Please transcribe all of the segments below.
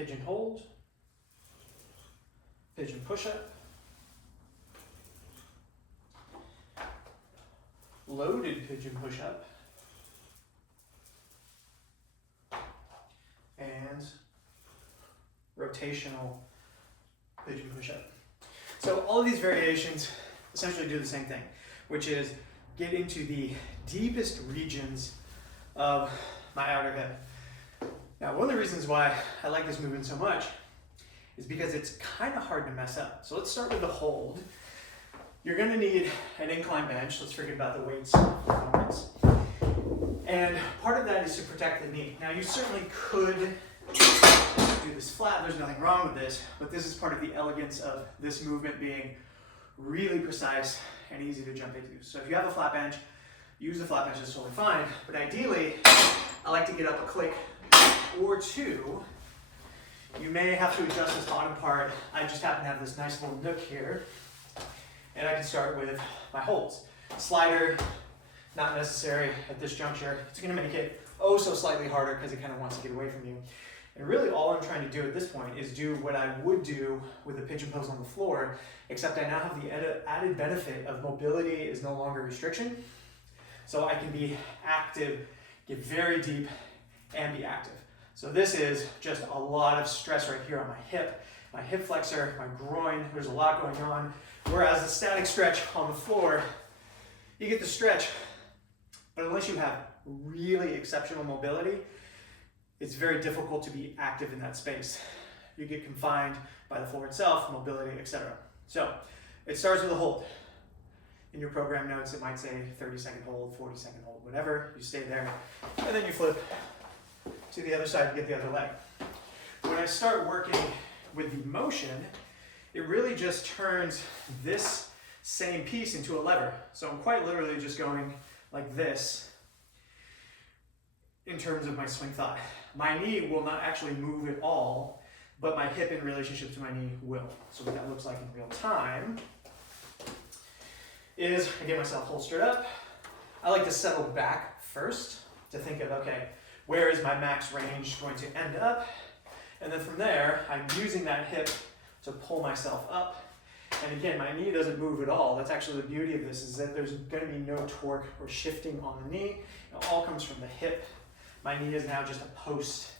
pigeon hold, pigeon push-up, loaded pigeon push-up, and rotational pigeon push-up. So all of these variations essentially do the same thing, which is get into the deepest regions of my outer hip. Now, one of the reasons why I like this movement so much is because it's kind of hard to mess up. So let's start with the hold. You're gonna need an incline bench. Let's forget about the weights for a moment. And part of that is to protect the knee. Now, you certainly could do this flat, there's nothing wrong with this, but this is part of the elegance of this movement being really precise and easy to jump into. So if you have a flat bench, use the flat bench, that's totally fine. But ideally, I like to get up a click or two. You may have to adjust this bottom part. I just happen to have this nice little nook here. And I can start with my holds. Slider, not necessary at this juncture. It's gonna make it oh so slightly harder because it kind of wants to get away from you. And really all I'm trying to do at this point is do what I would do with a pigeon pose on the floor, except I now have the added benefit of mobility is no longer a restriction. So I can be active, get very deep, and be active. So this is just a lot of stress right here on my hip flexor, my groin, there's a lot going on. Whereas the static stretch on the floor, you get the stretch, but unless you have really exceptional mobility, it's very difficult to be active in that space. You get confined by the floor itself, mobility, etc. So it starts with a hold. In your program notes, it might say 30-second hold, 40-second hold, whatever. You stay there, and then you flip to the other side and get the other leg. When I start working with the motion, it really just turns this same piece into a lever. So I'm quite literally just going like this in terms of my swing thought. My knee will not actually move at all, but my hip in relationship to my knee will. So what that looks like in real time is I get myself holstered up. I like to settle back first to think of, okay, where is my max range going to end up? And then from there, I'm using that hip to pull myself up. And again, my knee doesn't move at all. That's actually the beauty of this, is that there's gonna be no torque or shifting on the knee. It all comes from the hip. My knee is now just a post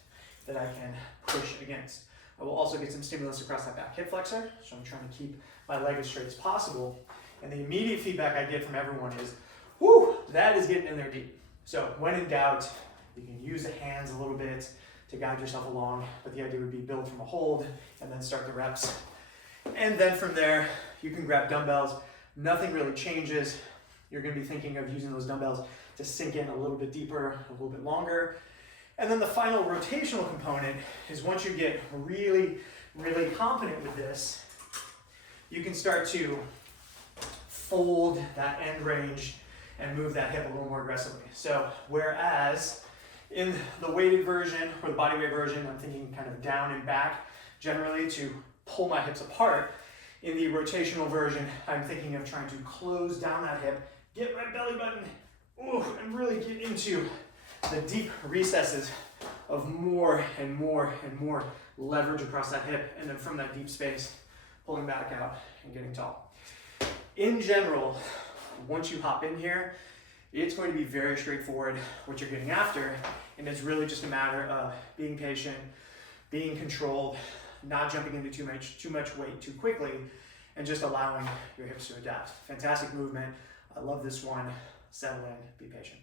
that I can push against. I will also get some stimulus across that back hip flexor, so I'm trying to keep my leg as straight as possible. And the immediate feedback I get from everyone is, whoo, that is getting in there deep. So when in doubt, you can use the hands a little bit to guide yourself along, but the idea would be build from a hold and then start the reps. And then from there, you can grab dumbbells. Nothing really changes. You're gonna be thinking of using those dumbbells to sink in a little bit deeper, a little bit longer. And then the final rotational component is once you get really, really confident with this, you can start to fold that end range and move that hip a little more aggressively. So whereas in the weighted version or the bodyweight version, I'm thinking kind of down and back generally to pull my hips apart. In the rotational version, I'm thinking of trying to close down that hip, get my belly button, and really get into the deep recesses of more and more and more leverage across that hip, and then from that deep space, pulling back out and getting tall. In general, once you hop in here, it's going to be very straightforward what you're getting after, and it's really just a matter of being patient, being controlled, not jumping into too much weight too quickly, and just allowing your hips to adapt. Fantastic movement. I love this one. Settle in, be patient.